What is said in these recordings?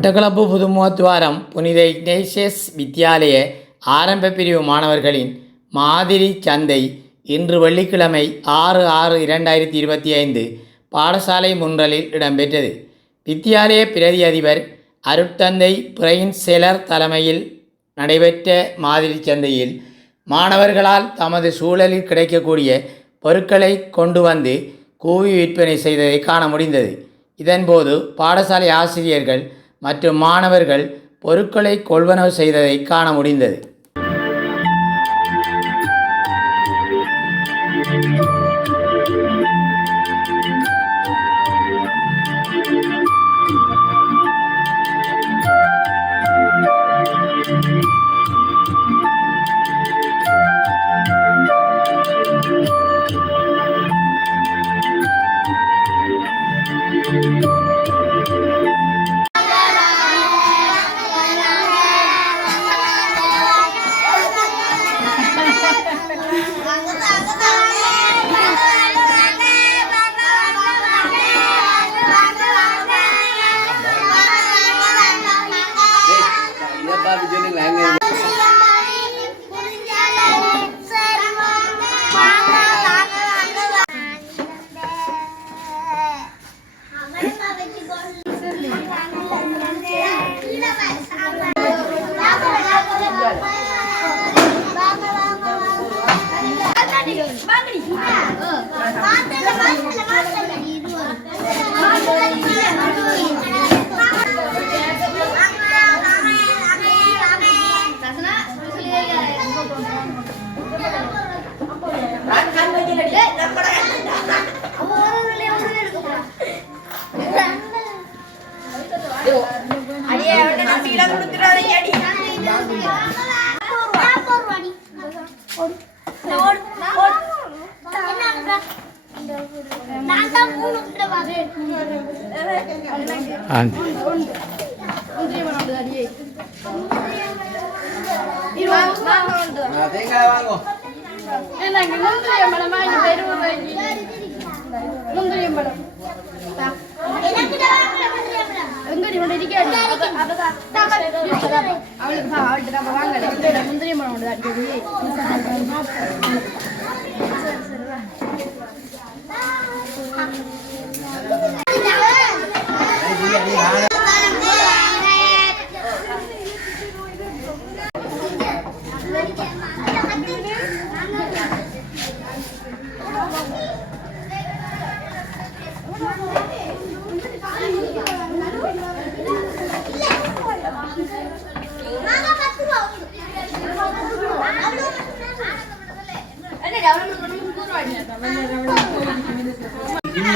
மட்டக்களப்பு புதுமுகத்துவாரம் புனித இக்னேசியஸ் வித்தியாலய ஆரம்ப பிரிவு மாணவர்களின் மாதிரி சந்தை இன்று வெள்ளிக்கிழமை 6/6/2025 பாடசாலை முன்றலில் இடம்பெற்றது. வித்தியாலய பிரதி அதிபர் அருட்தந்தை பிரைன்ஸ் செலர் தலைமையில் நடைபெற்ற மாதிரி சந்தையில் மாணவர்களால் தமது சூழலில் கிடைக்கக்கூடிய பொருட்களை கொண்டு வந்து கூவி விற்பனை செய்ததை காண முடிந்தது. இதன்போது பாடசாலை ஆசிரியர்கள் மற்றும் மாணவர்கள் பொருட்களை கொள்வனவு செய்ததை காண முடிந்தது.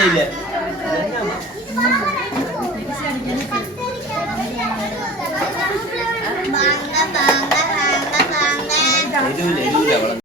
இல்ல